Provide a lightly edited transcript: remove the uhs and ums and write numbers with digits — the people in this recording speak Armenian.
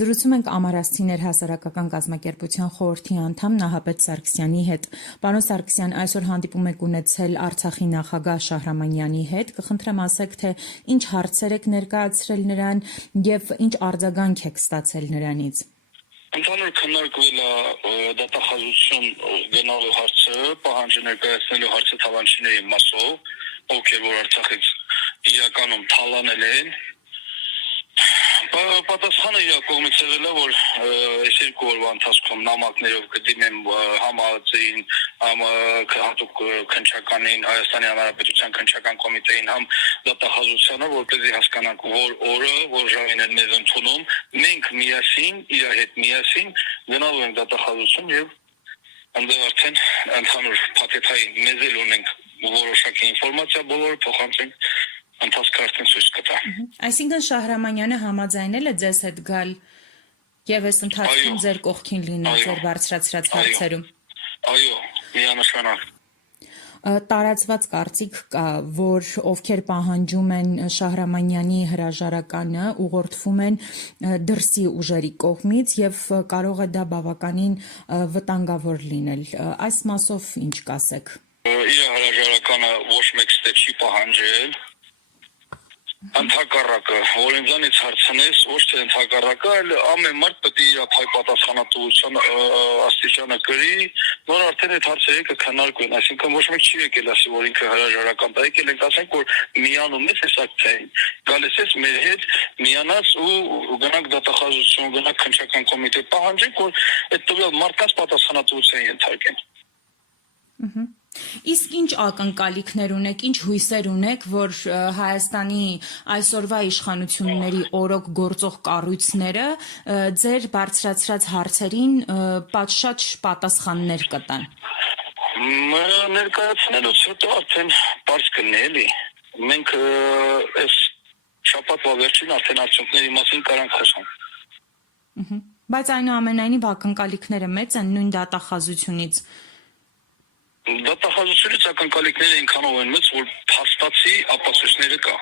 Զրուցում ենք Ամարասցիներ հասարակական կազմակերպության խորհրդի անդամ Նահապետ Սարգսյանի հետ։ Պարոն Սարգսյան, այսօր հանդիպում եք ունեցել Արցախի նախագահ Շահրամանյանի հետ։ Կխնդրեմ ասեք, թե ինչ հարցեր եք ներկայացրել նրան եւ ինչ արձագանք եք ստացել նրանից։ Ընդհանուր քննարկվել է դատախազություն գնալու հարցը, պահանջը ներկայացնելու հարցը թավանչիների մասով, ովքեր որ Արցախից իրականում թալանել են։ Պատասխանը իր կողմից եղել է, որ այս երկու օրվա ընթացքում նամակներով կդիմեմ համահացեին, հատուկ քննչականին, Հայաստանի Հանրապետության քննչական կոմիտեին, համ դատախազությանը, որպեսզի հասկանանք, որ օրը, որ ժամին են մեզ ընդունում, մենք միասին, իր հետ միասին գնալու ենք դատախազություն եւ այնտեղ արդեն ընդհանուր փաթեթային մեզ էլ ունենք որոշակի ինֆորմացիա, բոլորը փոխանցենք ընթացքը արդեն ցույց կտա։ Այսինքն Շահրամանյանը համաձայնել է ձեզ հետ գալ եւ այս ընթացքում ձեր կողքին լինել ձեր բարձրացրած հարցերում։ Այո, միանշանակ։ Տարածված կարծիք կա, որ ովքեր պահանջում են Շահրամանյանի հրաժարականը, ուղղորդվում են դրսի ուժերի կողմից եւ կարող է դա բավականին վտանգավոր լինել։ Այս մասով ինչ կասեք։ Իր հրաժարականը ոչ մեկ ստեպ չի պահանջել։ Ընդհակառակը, որ ինձանից հարցնես, ոչ թե ընդհակառակը, այլ ամեն մարդ պետք է իր հայ պատասխանատվության աստիճանը կրի, որ արդեն այդ հարցերը կքննարկվեն, այսինքն ոչ մեկ չի եկել ասի, որ ինքը հրաժարական տա, եկել ենք ասենք, որ միանում ես այս ակցիային, գալիս ես մեր հետ միանաս ու գնանք դատախազություն, գնանք քննչական կոմիտե, պահանջենք, որ այդ տվյալ մարդկանց պատասխանատվության ենթարկեն։ Իսկ ինչ ակնկալիքներ ունեք, ինչ հույսեր ունեք, որ Հայաստանի այսօրվա իշխանությունների օրոք գործող կառույցները ձեր բարձրացրած հարցերին պատշաճ պատասխաններ կտան։ Ներկայացնելուց հետո արդեն բարձ կլինի էլի։ Մենք այս շաբաթվա վերջին արդեն արդյունքների մասին կարանք խոսանք։ Բայց այնուամենայնիվ ակնկալիքները մեծ են նույն դատախազությունից։ Դատախազությունից ակնկալիքները այնքանով են մեծ, որ փաստացի ապացույցները կա։